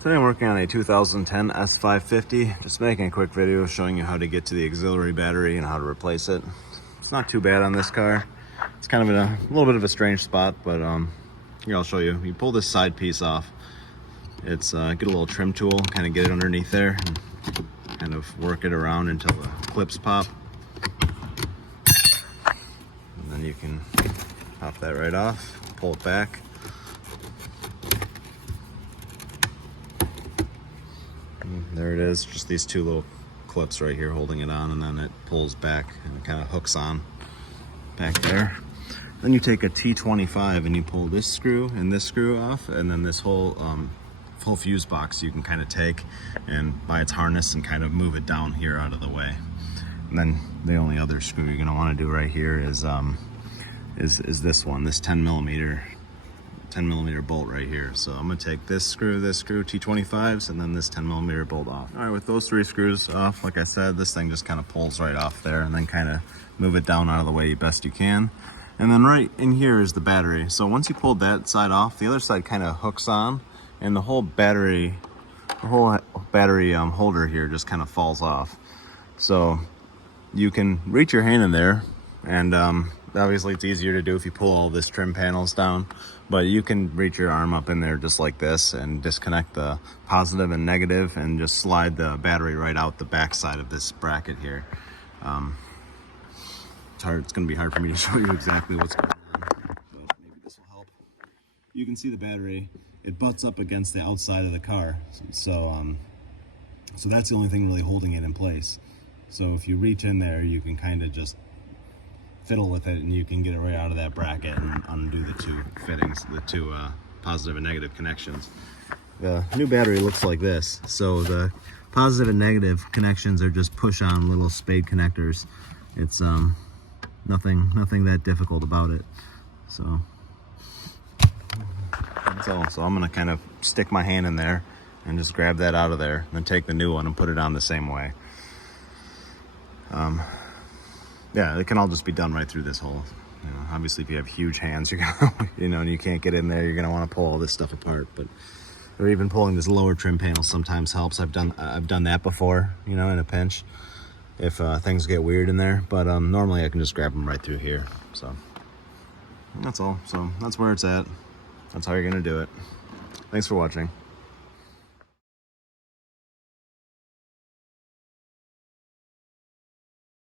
Today I'm working on a 2010 S550, just making a quick video showing you how to get to the auxiliary battery and how to replace it. It's not too bad on this car. It's kind of in a little bit of a strange spot, but here I'll show you. You pull this side piece off. It's get a little trim tool, kind of get it underneath there, and kind of work it around until the clips pop. And then you can pop that right off, pull it back. There it is, just these two little clips right here holding it on, and then it pulls back and it kind of hooks on back there. Then you take a T25 and you pull this screw and this screw off, and then this whole full fuse box you can kind of take and by its harness and kind of move it down here out of the way. And then the only other screw you're going to want to do right here is this one, this 10 millimeter bolt right here. So I'm gonna take this screw, T25s, and then this 10 millimeter bolt off. All right, with those three screws off, like I said, this thing just kind of pulls right off there, and then kind of move it down out of the way best you can. And then right in here is the battery. So once you pulled that side off, the other side kind of hooks on, and the whole battery holder here just kind of falls off. So you can reach your hand in there, and obviously it's easier to do if you pull all this trim panels down, but you can reach your arm up in there just like this and disconnect the positive and negative and just slide the battery right out the back side of this bracket here. It's going to be hard for me to show you exactly what's going on, but maybe this will help. You can see the battery, it butts up against the outside of the car, so that's the only thing really holding it in place. So if you reach in there, you can kind of just fiddle with it, and you can get it right out of that bracket and undo the two fittings, the two positive and negative connections. The new battery looks like this. So the positive and negative connections are just push-on little spade connectors. It's nothing that difficult about it. So that's all. So I'm gonna kind of stick my hand in there and just grab that out of there, and then take the new one and put it on the same way. Yeah, it can all just be done right through this hole. You know, obviously, if you have huge hands, you're gonna, and you can't get in there, you're gonna want to pull all this stuff apart. But or even pulling this lower trim panel sometimes helps. I've done that before, in a pinch, if things get weird in there. But normally, I can just grab them right through here. So that's all. So that's where it's at. That's how you're gonna do it. Thanks for watching.